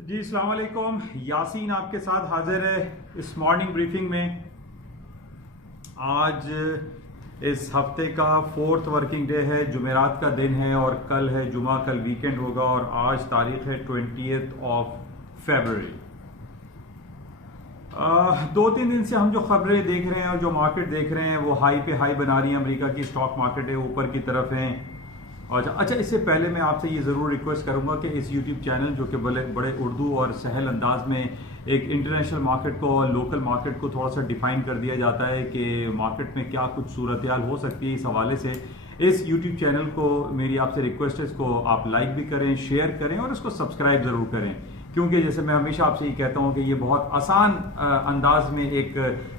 जी अस्सलाम वालेकुम। यासीन आपके साथ हाजिर है इस मॉर्निंग ब्रीफिंग में। आज इस हफ्ते का 4th वर्किंग डे है, जुमेरात का दिन है और कल है जुमा, कल वीकेंड होगा और आज तारीख है 20 फरवरी। 2-3 दिन से हम जो खबरें देख रहे हैं और जो मार्केट देख रहे हैं वो हाई पे हाई बना रही है। अमेरिका की स्टॉक मार्केट है ऊपर की तरफ है। अच्छा, इससे पहले मैं आपसे ये ज़रूर रिक्वेस्ट करूंगा कि इस यूट्यूब चैनल जो कि बड़े उर्दू और सहल अंदाज में एक इंटरनेशनल मार्केट को और लोकल मार्केट को थोड़ा सा डिफाइन कर दिया जाता है कि मार्केट में क्या कुछ सूरत हाल हो सकती है, इस हवाले से इस यूट्यूब चैनल को मेरी आपसे रिक्वेस्ट है, इसको आप लाइक भी करें, शेयर करें और इसको सब्सक्राइब ज़रूर करें। क्योंकि जैसे मैं हमेशा आपसे ये कहता हूँ कि ये बहुत आसान अंदाज में एक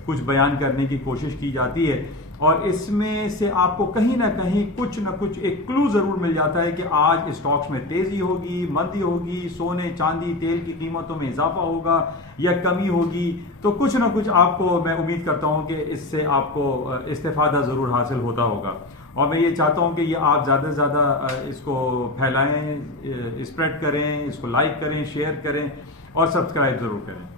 कुछ बयान करने की कोशिश की जाती है और इसमें से आपको कहीं ना कहीं कुछ ना कुछ एक क्लू जरूर मिल जाता है कि आज स्टॉक्स में तेजी होगी, मंदी होगी, सोने चांदी तेल की कीमतों में इजाफा होगा या कमी होगी। तो कुछ ना कुछ आपको मैं उम्मीद करता हूं कि इससे आपको इस्तेफादा जरूर हासिल होता होगा और मैं ये चाहता हूं कि ये आप ज़्यादा से ज़्यादा इसको फैलाएं, स्प्रेड करें, इसको लाइक करें, शेयर करें और सब्सक्राइब ज़रूर करें।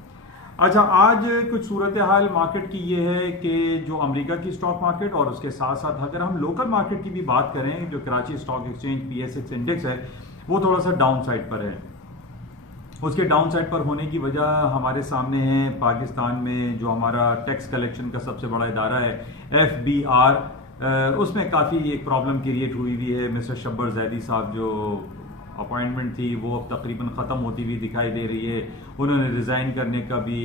अच्छा, आज कुछ सूरत हाल मार्केट की ये है कि जो अमेरिका की स्टॉक मार्केट और उसके साथ साथ अगर हम लोकल मार्केट की भी बात करें, जो Karachi stock exchange PSX index है वो थोड़ा सा डाउन साइड पर है। उसके डाउन साइड पर होने की वजह हमारे सामने है पाकिस्तान में जो हमारा टैक्स कलेक्शन का सबसे बड़ा इदारा है FBR, उसमें काफ़ी एक प्रॉब्लम क्रिएट हुई है। मिस्टर शब्बर जैदी साहब जो अपॉइंटमेंट थी वो अब तकरीबन ख़त्म होती हुई दिखाई दे रही है। उन्होंने रिज़ाइन करने का भी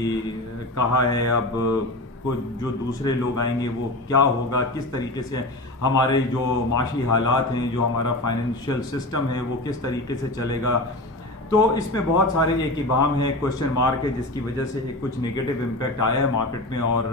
कहा है। अब कुछ जो दूसरे लोग आएंगे वो क्या होगा, किस तरीके से हमारे जो माशी हालात हैं, जो हमारा फाइनेंशियल सिस्टम है वो किस तरीके से चलेगा, तो इसमें बहुत सारे एक इबाम है, क्वेश्चन मार्क है, जिसकी वजह से एक कुछ नेगेटिव इम्पैक्ट आया है मार्केट में और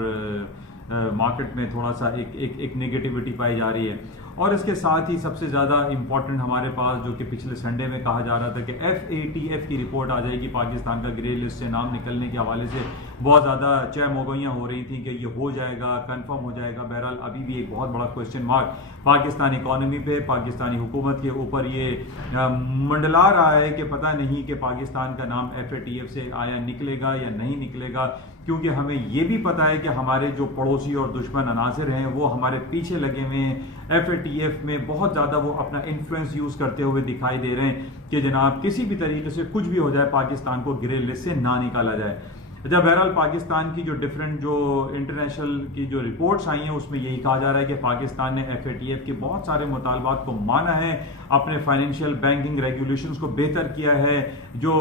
मार्केट में थोड़ा सा एक नेगेटिविटी पाई जा रही है। और इसके साथ ही सबसे ज़्यादा इम्पॉर्टेंट हमारे पास जो कि पिछले संडे में कहा जा रहा था कि FATF की रिपोर्ट आ जाएगी, पाकिस्तान का ग्रे लिस्ट से नाम निकलने के हवाले से बहुत ज़्यादा चहमोगइयाँ हो रही थी कि ये हो जाएगा, कंफर्म हो जाएगा। बहरहाल अभी भी एक बहुत बड़ा क्वेश्चन मार्क पाकिस्तानी इकॉनमी पे, पाकिस्तानी हुकूमत के ऊपर ये मंडला रहा है कि पता नहीं कि पाकिस्तान का नाम FATF से आया निकलेगा या नहीं निकलेगा। क्योंकि हमें ये भी पता है कि हमारे जो पड़ोसी और दुश्मन अनासिर हैं वो हमारे पीछे लगे हुए हैं। FATF में बहुत ज़्यादा वो अपना इन्फ्लुएंस यूज़ करते हुए दिखाई दे रहे हैं कि जनाब किसी भी तरीके से कुछ भी हो जाए, पाकिस्तान को ग्रे लिस्ट से ना निकाला जाए। जब बहरहाल पाकिस्तान की जो डिफरेंट जो इंटरनेशनल की जो रिपोर्ट्स आई हैं उसमें यही कहा जा रहा है कि पाकिस्तान ने FATF के बहुत सारे मुतालबात को माना है, अपने फाइनेंशियल बैंकिंग रेगुलेशंस को बेहतर किया है, जो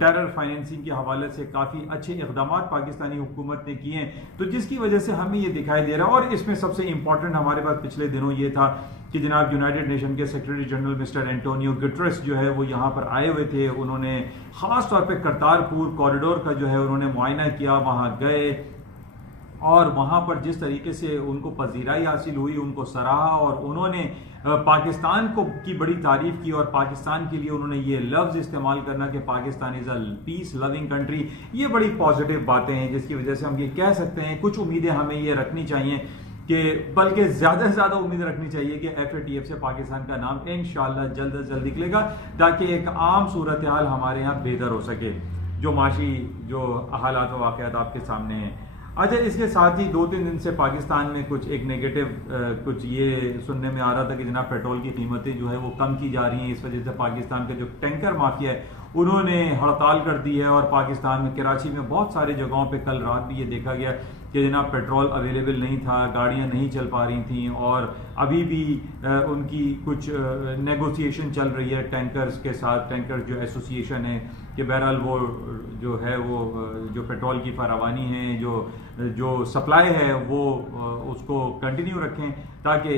टेरर फाइनेंसिंग के हवाले से काफ़ी अच्छे इकदाम पाकिस्तानी हुकूमत ने किए हैं, तो जिसकी वजह से हमें ये दिखाई दे रहा है। और इसमें सबसे इंपॉर्टेंट हमारे पास पिछले दिनों ये था कि जनाब यूनाइटेड नेशन के secretary general mister Antonio Guterres जो है वो यहाँ पर आए हुए थे। उन्होंने ख़ास तौर पे करतारपुर कॉरिडोर का जो है उन्होंने मुआयना किया, वहाँ गए और वहाँ पर जिस तरीके से उनको पजीराई हासिल हुई, उनको सराहा और उन्होंने पाकिस्तान को की बड़ी तारीफ की और पाकिस्तान के लिए उन्होंने ये लफ्ज़ इस्तेमाल करना कि Pakistan is a peace loving country. ये बड़ी पॉजिटिव बातें हैं जिसकी वजह से हम ये कह सकते हैं कुछ उम्मीदें हमें ये रखनी चाहिए कि बल्कि ज़्यादा से ज़्यादा उम्मीद रखनी चाहिए कि FATF से पाकिस्तान का नाम इंशाअल्लाह जल्द से जल्द निकलेगा ताकि एक आम सूरत हाल हमारे यहाँ बेहतर हो सके, जो माशी जो हालात व वाक़यात आपके सामने हैं। अच्छा, इसके साथ ही 2-3 दिन से पाकिस्तान में कुछ एक नेगेटिव कुछ ये सुनने में आ रहा था कि जनाब पेट्रोल की कीमतें जो है वो कम की जा रही हैं। इस वजह से पाकिस्तान का जो टैंकर माफिया है उन्होंने हड़ताल कर दी है और पाकिस्तान में कराची में बहुत सारी जगहों पे कल रात भी ये देखा गया कि जनाब पेट्रोल अवेलेबल नहीं था, गाड़ियां नहीं चल पा रही थी और अभी भी उनकी कुछ नेगोशिएशन चल रही है टैंकर्स के साथ, टैंकर जो एसोसिएशन है कि बहरहाल वो जो है वो जो पेट्रोल की फरावानी है, जो सप्लाई है वो उसको कंटिन्यू रखें ताकि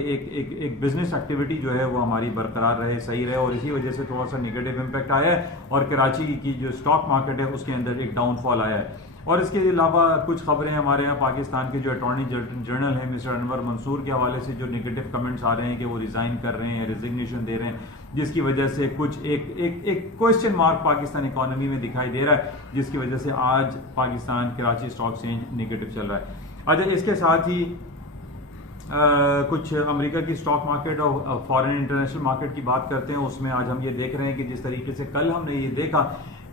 एक बिजनेस एक्टिविटी जो है वो हमारी बरकरार रहे, सही रहे। और इसी वजह से थोड़ा सा नेगेटिव इम्पैक्ट आया है और कराची की जो स्टॉक मार्केट है उसके अंदर एक डाउनफॉल आया है। और इसके अलावा कुछ खबरें हमारे यहाँ पाकिस्तान के जो अटॉर्नी जनरल हैं मिस्टर अनवर मंसूर के हवाले से जो नेगेटिव कमेंट्स आ रहे हैं कि वो रिज़ाइन कर रहे हैं, रेजिग्नेशन दे रहे हैं, जिसकी वजह से कुछ एक क्वेश्चन मार्क पाकिस्तान इकॉनमी में दिखाई दे रहा है, जिसकी वजह से आज Pakistan Karachi stock exchange negative चल रहा है। अच्छा, इसके साथ ही कुछ अमेरिका की स्टॉक मार्केट और फॉरेन इंटरनेशनल मार्केट की बात करते हैं। उसमें आज हम ये देख रहे हैं कि जिस तरीके से कल हमने ये देखा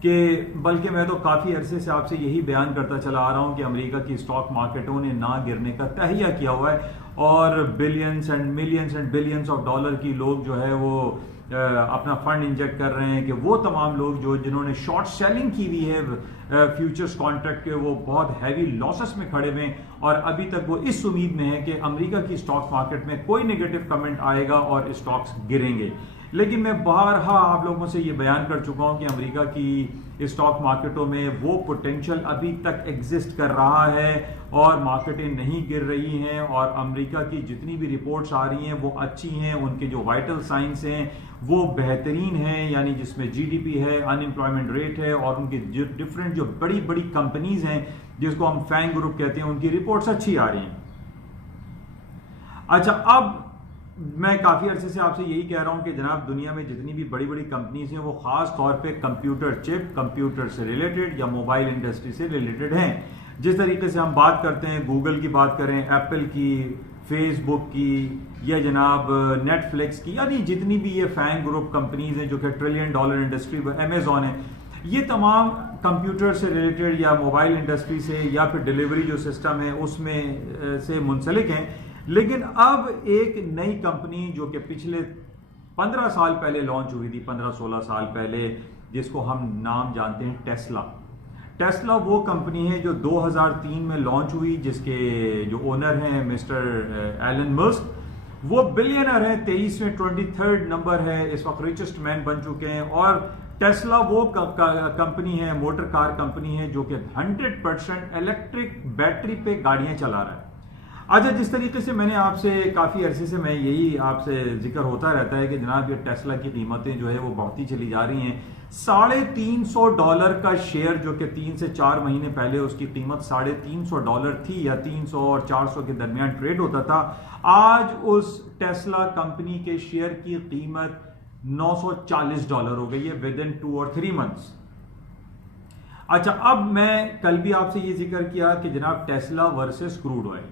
कि बल्कि मैं तो काफ़ी अरसे से आपसे यही बयान करता चला आ रहा हूँ कि अमेरिका की स्टॉक मार्केटों ने ना गिरने का तहैया किया हुआ है और billions and millions and billions of dollar की लोग जो है वो अपना फंड इंजेक्ट कर रहे हैं कि वो तमाम लोग जो जिन्होंने शॉर्ट सेलिंग की हुई है फ्यूचर्स कॉन्ट्रैक्ट के, वो बहुत हैवी लॉसेस में खड़े हुए हैं और अभी तक वो इस उम्मीद में है कि अमेरिका की स्टॉक मार्केट में कोई नेगेटिव कमेंट आएगा और स्टॉक्स गिरेंगे। लेकिन मैं बारहा आप लोगों से ये बयान कर चुका हूं कि अमेरिका की स्टॉक मार्केटों में वो पोटेंशियल अभी तक एग्जिस्ट कर रहा है और मार्केटें नहीं गिर रही हैं और अमेरिका की जितनी भी रिपोर्ट्स आ रही हैं वो अच्छी हैं, उनके जो वाइटल साइंस हैं वो बेहतरीन हैं, यानी जिसमें जीडीपी है, अनएम्प्लॉयमेंट रेट है और उनकी डिफरेंट जो बड़ी बड़ी कंपनीज हैं जिसको हम फैंग ग्रुप कहते हैं उनकी रिपोर्ट्स अच्छी आ रही हैं। अच्छा, अब मैं काफी अरसे से आपसे यही कह रहा हूं कि जनाब दुनिया में जितनी भी बड़ी बड़ी कंपनीज हैं वो खास तौर पे कंप्यूटर चिप, कंप्यूटर से रिलेटेड या मोबाइल इंडस्ट्री से रिलेटेड हैं। जिस तरीके से हम बात करते हैं, गूगल की बात करें, एप्पल की, फेसबुक की या जनाब नेटफ्लिक्स की, यानी जितनी भी ये फैंग ग्रुप कंपनीज हैं जो कि $1 ट्रिलियन इंडस्ट्री, अमेजॉन है, ये तमाम कंप्यूटर से रिलेटेड या मोबाइल इंडस्ट्री से या फिर डिलीवरी जो सिस्टम है उसमें से मुंसलिक हैं। लेकिन अब एक नई कंपनी जो कि पिछले 15 साल पहले लॉन्च हुई थी, 15-16 साल पहले, जिसको हम नाम जानते हैं टेस्ला। टेस्ला वो कंपनी है जो 2003 में लॉन्च हुई, जिसके जो ओनर हैं मिस्टर एलन मस्क, वो बिलियनर है, 23वें 23rd नंबर है, इस वक्त रिचेस्ट मैन बन चुके हैं। और टेस्ला वो कंपनी है, मोटर कार कंपनी है जो कि 100% इलेक्ट्रिक बैटरी पे गाड़ियां चला रहा है। अच्छा, जिस तरीके से मैंने आपसे काफ़ी अरसे से मैं यही आपसे जिक्र होता रहता है कि जनाब ये टेस्ला की कीमतें जो है वो बढ़ती चली जा रही हैं। $350 का शेयर जो कि 3 से 4 महीने पहले उसकी कीमत $350 थी या 300 और 400 के दरमियान ट्रेड होता था, आज उस टेस्ला कंपनी के शेयर की कीमत $940 हो गई है विद इन 2 और 3 मंथ्स। अच्छा, अब मैं कल भी आपसे ये जिक्र किया कि जनाब टेस्ला वर्सेस क्रूड ऑयल।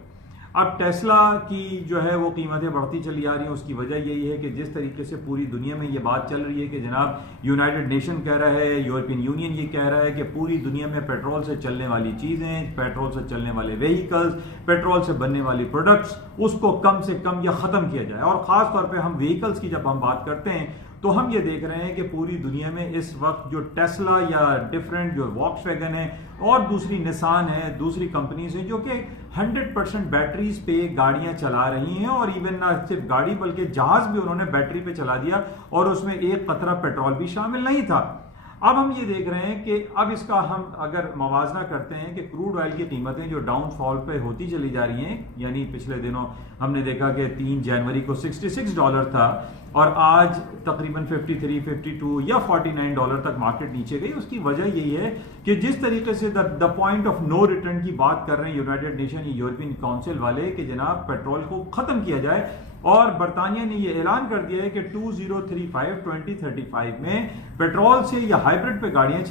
अब टेस्ला की जो है वो कीमतें बढ़ती चली आ रही हैं। उसकी वजह यही है कि जिस तरीके से पूरी दुनिया में ये बात चल रही है कि जनाब यूनाइटेड नेशन कह रहा है, यूरोपियन यूनियन ये कह रहा है कि पूरी दुनिया में पेट्रोल से चलने वाली चीज़ें, पेट्रोल से चलने वाले व्हीकल्स, पेट्रोल से बनने वाली प्रोडक्ट्स, उसको कम से कम या ख़त्म किया जाए। और ख़ास तौर पर हम व्हीकल्स की जब हम बात करते हैं तो हम ये देख रहे हैं कि पूरी दुनिया में इस वक्त जो टेस्ला या डिफरेंट जो वॉक्सवैगन है और दूसरी निसान है, दूसरी कंपनीज हैं जो कि 100% बैटरीज पे गाड़ियां चला रही हैं और इवन ना सिर्फ गाड़ी बल्कि जहाज भी उन्होंने बैटरी पे चला दिया और उसमें एक कतरा पेट्रोल भी शामिल नहीं था। अब हम ये देख रहे हैं कि अब इसका हम अगर मवाजना करते हैं कि क्रूड ऑयल की कीमतें जो डाउनफॉल पे होती चली जा रही हैं, यानी पिछले दिनों हमने देखा कि 3 जनवरी को $66 था और आज तकरीबन 53, 52 या $49 तक मार्केट नीचे गई। उसकी वजह यही है कि जिस तरीके से the point of no return की बात कर रहे हैं यूनाइटेड नेशन, यूरोपियन काउंसिल वाले कि जनाब पेट्रोल को खत्म किया जाए और बरतानिया ने यह ऐलान कर दिया है कि 2035 में पेट्रोल से या हाइब्रिड पे गाड़ियां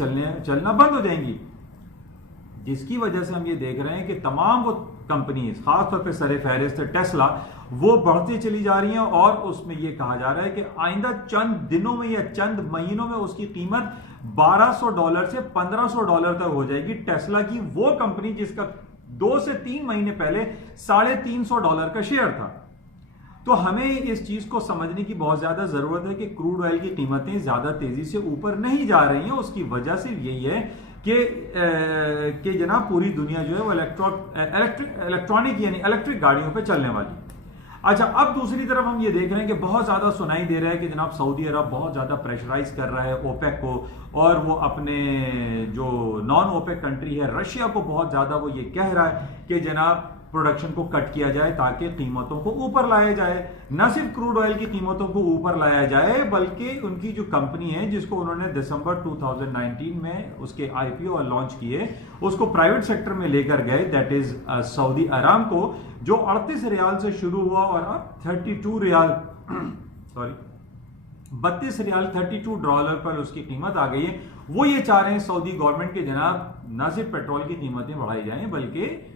चलना बंद हो जाएंगी। जिसकी वजह से हम ये देख रहे हैं कि तमाम वो कंपनीज, खासतौर पे सरे फहरिस्त टेस्ला, वो बढ़ती चली जा रही हैं और उसमें ये कहा जा रहा है कि आइंदा चंद दिनों में या चंद महीनों में उसकी कीमत $1200 से $1500 तक हो जाएगी। टेस्ला की वो कंपनी जिसका 2 से 3 महीने पहले $350 का शेयर था। तो हमें इस चीज को समझने की बहुत ज्यादा जरूरत है कि क्रूड ऑयल की कीमतें ज्यादा तेजी से ऊपर नहीं जा रही हैं। उसकी वजह सिर्फ यही है कि जनाब पूरी दुनिया जो है वो इलेक्ट्रॉनिक यानी इलेक्ट्रिक गाड़ियों पे चलने वाली। अच्छा, अब दूसरी तरफ हम ये देख रहे हैं कि बहुत ज्यादा सुनाई दे रहा है कि जनाब सऊदी अरब बहुत ज्यादा प्रेशराइज कर रहा है ओपेक को और वो अपने जो नॉन ओपेक कंट्री है रशिया को बहुत ज्यादा वो ये कह रहा है कि जनाब प्रोडक्शन को कट किया जाए ताकि कीमतों को ऊपर लाया जाए। न सिर्फ क्रूड ऑयल की कीमतों को ऊपर लाया जाए बल्कि उनकी जो कंपनी है जिसको उन्होंने दिसंबर 2019 में उसके आईपीओ लॉन्च किए, उसको प्राइवेट सेक्टर में लेकर गए, दैट इज सऊदी अरामको, जो 38 रियाल से शुरू हुआ और अब 32 रियाल $32 पर उसकी कीमत आ गई है। वो ये चाह रहे हैं सऊदी गवर्नमेंट के जनाब न सिर्फ पेट्रोल की कीमतें बढ़ाई जाएं बल्कि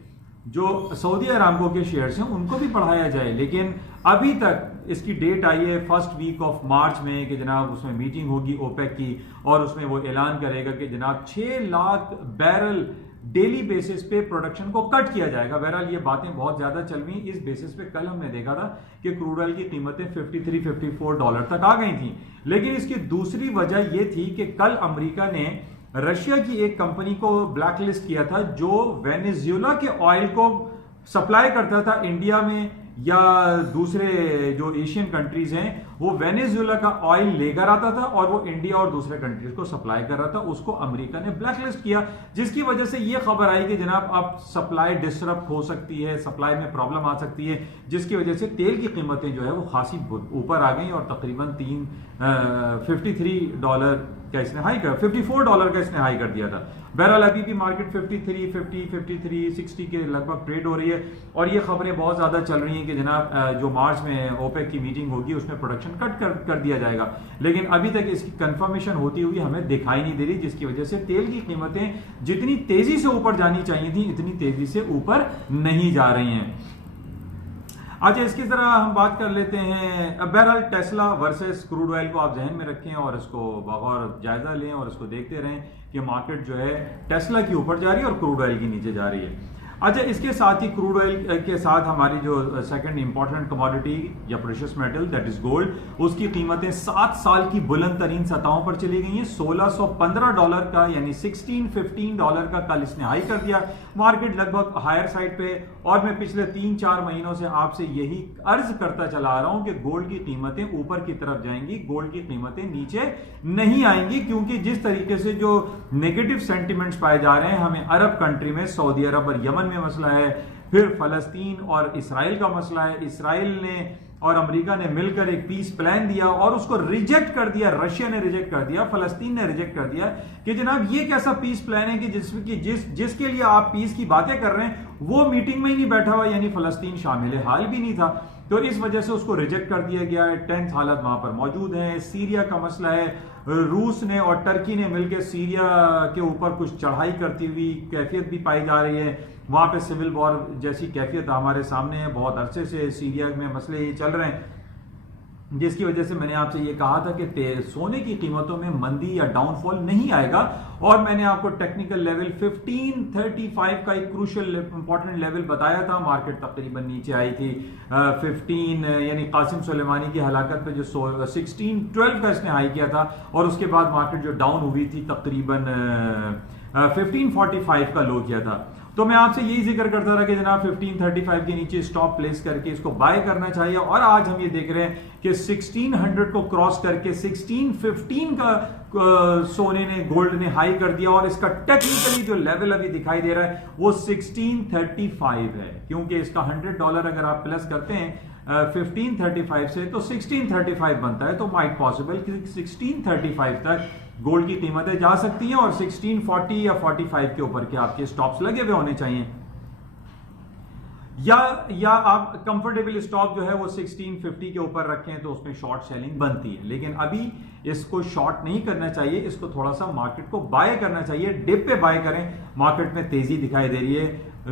जो सऊदी अरामको के शेयर्स हैं उनको भी बढ़ाया जाए। लेकिन अभी तक इसकी डेट आई है फर्स्ट वीक ऑफ मार्च में कि जनाब उसमें मीटिंग होगी ओपेक की और उसमें वो ऐलान करेगा कि जनाब 6 लाख बैरल डेली बेसिस पे प्रोडक्शन को कट किया जाएगा। बहरहाल ये बातें बहुत ज्यादा चल रही। इस बेसिस पे कल हमने देखा था कि क्रूड ऑयल की कीमतें $53-54 तक आ गई थी। लेकिन इसकी दूसरी वजह यह थी कि कल अमेरिका ने रशिया की एक कंपनी को ब्लैकलिस्ट किया था जो वेनेजुएला के ऑयल को सप्लाई करता था इंडिया में या दूसरे जो एशियन कंट्रीज हैं, वो वेनेजुएला का ऑयल लेकर आता था और वो इंडिया और दूसरे कंट्रीज को सप्लाई कर रहा था। उसको अमेरिका ने ब्लैकलिस्ट किया, जिसकी वजह से ये खबर आई कि जनाब अब सप्लाई डिसरप्ट हो सकती है, सप्लाई में प्रॉब्लम आ सकती है, जिसकी वजह से तेल की कीमतें जो है वो खासी ऊपर आ गई और तकरीबन $53 का इसने हाई कर $54 का इसने हाई कर दिया था। बहरहाल अभी भी मार्केट 53, 50, 53, 60 के लगभग ट्रेड हो रही है और ये खबरें बहुत ज्यादा चल रही हैं कि जनाब जो मार्च में ओपेक की मीटिंग होगी उसमें प्रोडक्शन कट कर दिया जाएगा। लेकिन अभी तक इसकी कंफर्मेशन होती हुई हमें दिखाई नहीं दे रही, जिसकी वजह से तेल की कीमतें जितनी तेजी से ऊपर जानी चाहिए थी इतनी तेजी से ऊपर नहीं जा रही हैं। अच्छा, इसकी तरह हम बात कर लेते हैं। बहरहाल टेस्ला वर्सेस क्रूड ऑयल को आप जहन में रखें और इसको बगौर जायजा लें और इसको देखते रहें कि मार्केट जो है टेस्ला की ऊपर जा रही है और क्रूड ऑयल की नीचे जा रही है। अच्छा, इसके साथ ही क्रूड ऑयल के साथ हमारी जो सेकंड इंपॉर्टेंट कमोडिटी या precious metal that is gold, उसकी कीमतें 7 साल की बुलंद तरीन सतहों पर चली गई हैं। $1615 का यानी $1615 का कल इसने हाई कर दिया। मार्केट लगभग हायर साइड पे और मैं पिछले 3-4 महीनों से आपसे यही अर्ज करता चला आ रहा हूं कि गोल्ड की कीमतें ऊपर की तरफ जाएंगी, गोल्ड की कीमतें नीचे नहीं आएंगी, क्योंकि जिस तरीके से जो नेगेटिव सेंटिमेंट्स पाए जा रहे हैं, हमें अरब कंट्री में सऊदी अरब और यमन में मसला है, फिर फलस्तीन और इसराइल का मसला है। इसराइल ने और अमेरिका ने मिलकर एक पीस प्लान दिया और उसको रिजेक्ट कर दिया, रशिया ने रिजेक्ट कर दिया, फलस्तीन ने रिजेक्ट कर दिया कि जनाब ये कैसा पीस प्लान है कि जिसके लिए आप पीस की बातें कर रहे हैं वो मीटिंग में ही नहीं बैठा हुआ, यानी फलस्तीन शामिल हाल भी नहीं था। तो इस वजह से उसको रिजेक्ट कर दिया गया है। 10th हालत वहां पर मौजूद है। सीरिया का मसला है, रूस ने और टर्की ने मिलकर सीरिया के ऊपर कुछ चढ़ाई करती हुई कैफियत भी पाई जा रही है। वहां पे सिविल वॉर जैसी कैफियत हमारे सामने है। बहुत अरसे से सीरिया में मसले ही चल रहे हैं, जिसकी वजह से मैंने आपसे ये कहा था कि सोने की कीमतों में मंदी या डाउनफॉल नहीं आएगा। और मैंने आपको टेक्निकल लेवल 1535 का एक क्रूशियल इंपॉर्टेंट लेवल बताया था। मार्केट तकरीबन नीचे आई थी 15 यानी कासिम सुलेमानी की हलाकत पे जो 1612 का इसने हाई किया था और उसके बाद मार्केट जो डाउन हुई थी तकरीबन 1545 का लो किया था। तो मैं आपसे यही जिक्र करता रहा कि जनाब 1535 के नीचे स्टॉप प्लेस करके इसको बाय करना चाहिए। और आज हम ये देख रहे हैं कि 1600 को क्रॉस करके 1615 का सोने ने गोल्ड ने हाई कर दिया और इसका टेक्निकली जो लेवल अभी दिखाई दे रहा है वो 1635 है, क्योंकि इसका $100 अगर आप प्लस करते हैं 1535 से तो 1635 बनता है। तो माइट पॉसिबल कि 1635 तक गोल्ड की कीमतें जा सकती हैं और 1640 या 45 के ऊपर के आपके स्टॉप्स लगे हुए होने चाहिए, या आप कंफर्टेबल स्टॉप जो है वो 1650 के ऊपर रखें तो उसमें शॉर्ट सेलिंग बनती है। लेकिन अभी इसको शॉर्ट नहीं करना चाहिए, इसको थोड़ा सा मार्केट को बाय करना चाहिए। डिप पे बाय करें, मार्केट में तेजी दिखाई दे रही है,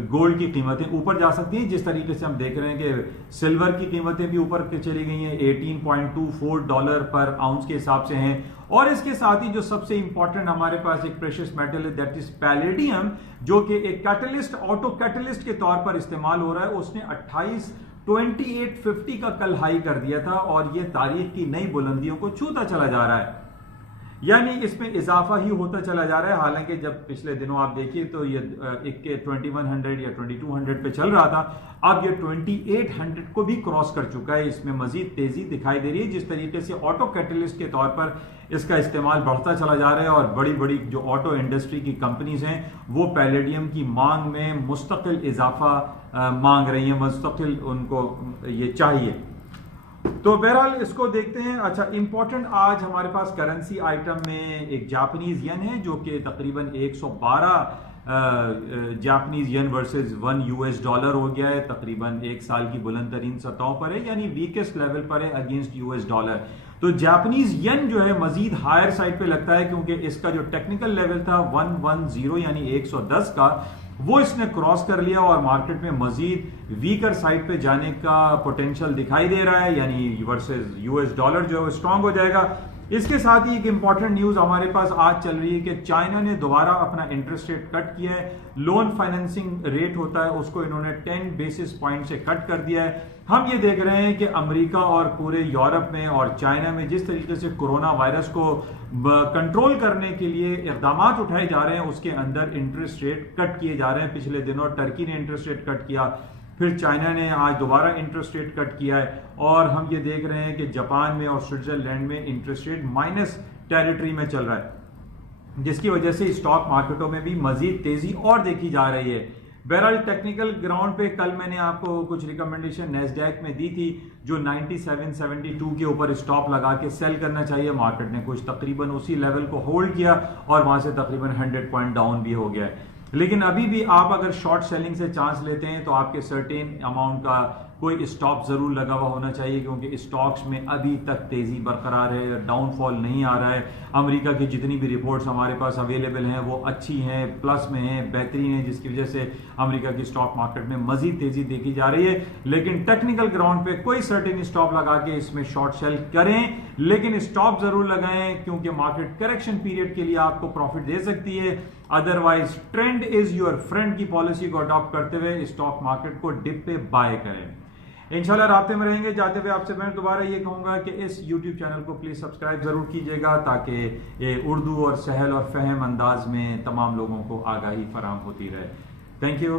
गोल्ड की कीमतें ऊपर जा सकती हैं। जिस तरीके से हम देख रहे हैं कि सिल्वर की कीमतें भी ऊपर चली गई हैं, $18.24 पर आउंस के हिसाब से हैं। और इसके साथ ही जो सबसे इंपॉर्टेंट हमारे पास एक प्रेशियस मेटल है दैट इज पैलेडियम, जो कि एक कैटलिस्ट ऑटो कैटलिस्ट के तौर पर इस्तेमाल हो रहा है। उसने 2850 का कल हाई कर दिया था और ये तारीख की नई बुलंदियों को छूता चला जा रहा है, यानी इसमें इजाफा ही होता चला जा रहा है। हालांकि जब पिछले दिनों आप देखिए तो ये 2100 या 2200 पे चल रहा था, अब ये 2800 को भी क्रॉस कर चुका है। इसमें मजीद तेजी दिखाई दे रही है। जिस तरीके से ऑटो कैटलिस्ट के तौर पर इसका इस्तेमाल बढ़ता चला जा रहा है और बड़ी बड़ी जो ऑटो इंडस्ट्री की कंपनीज हैं वो पैलेडियम की मांग में मुस्तकिल इजाफा मांग रही हैं, मुस्तकिल उनको ये चाहिए। तो बहरहाल इसको देखते हैं। अच्छा, इंपॉर्टेंट आज हमारे पास करेंसी आइटम में एक जापानीज येन है जो कि तकरीबन 112 जापानीज येन वर्सेस $1 हो गया है। तकरीबन 1 साल की बुलंद तरीन सतहों पर है, यानी वीकेस्ट लेवल पर है अगेंस्ट $। तो जापानीज येन जो है मजीद हायर साइड पे लगता है, क्योंकि इसका जो टेक्निकल लेवल था 110 यानी 110 का, वो इसने क्रॉस कर लिया और मार्केट में मजीद वीकर साइड पे जाने का पोटेंशियल दिखाई दे रहा है, यानी वर्सेस यूएस डॉलर जो है स्ट्रांग हो जाएगा। इसके साथ ही एक इंपॉर्टेंट न्यूज हमारे पास आज चल रही है कि चाइना ने दोबारा अपना इंटरेस्ट रेट कट किया है। लोन फाइनेंसिंग रेट होता है उसको इन्होंने 10 बेसिस पॉइंट से कट कर दिया है। हम ये देख रहे हैं कि अमेरिका और पूरे यूरोप में और चाइना में जिस तरीके से कोरोना वायरस को कंट्रोल करने के लिए इकदाम उठाए जा रहे हैं, उसके अंदर इंटरेस्ट रेट कट किए जा रहे हैं। पिछले दिनों टर्की ने इंटरेस्ट रेट कट किया, फिर चाइना ने आज दोबारा इंटरेस्ट रेट कट किया है, और हम ये देख रहे हैं कि जापान में और स्विट्जरलैंड में इंटरेस्ट रेट माइनस टेरिटरी में चल रहा है, जिसकी वजह से स्टॉक मार्केटों में भी मजीद तेजी और देखी जा रही है। बहरहाल टेक्निकल ग्राउंड पे कल मैंने आपको कुछ रिकमेंडेशन नेस्डैक में दी थी, जो 97.72 के ऊपर स्टॉप लगा के सेल करना चाहिए। मार्केट ने कुछ तकरीबन उसी लेवल को होल्ड किया और वहां से तकरीबन 100 पॉइंट डाउन भी हो गया है। लेकिन अभी भी आप अगर शॉर्ट सेलिंग से चांस लेते हैं तो आपके सर्टेन अमाउंट का कोई स्टॉप जरूर लगा हुआ होना चाहिए, क्योंकि स्टॉक्स में अभी तक तेजी बरकरार है, डाउनफॉल नहीं आ रहा है। अमेरिका की जितनी भी रिपोर्ट्स हमारे पास अवेलेबल हैं वो अच्छी हैं, प्लस में हैं, बेहतरीन है, जिसकी वजह से अमेरिका की स्टॉक मार्केट में मजीद तेजी देखी जा रही है। लेकिन टेक्निकल ग्राउंड पे कोई सर्टेन स्टॉप लगा के इसमें शॉर्ट सेल करें, लेकिन स्टॉप जरूर लगाएं, क्योंकि मार्केट करेक्शन पीरियड के लिए आपको प्रॉफिट दे सकती है। Otherwise trend is your friend की पॉलिसी को अडॉप्ट करते हुए स्टॉक मार्केट को डिप पे बाय करें। इंशाल्लाह रास्ते में रहेंगे। जाते हुए आपसे मैं दोबारा ये कहूंगा कि इस YouTube चैनल को प्लीज सब्सक्राइब जरूर कीजिएगा, ताकि ये उर्दू और सहल और फहम अंदाज में तमाम लोगों को आगाही फराहम होती रहे। Thank you.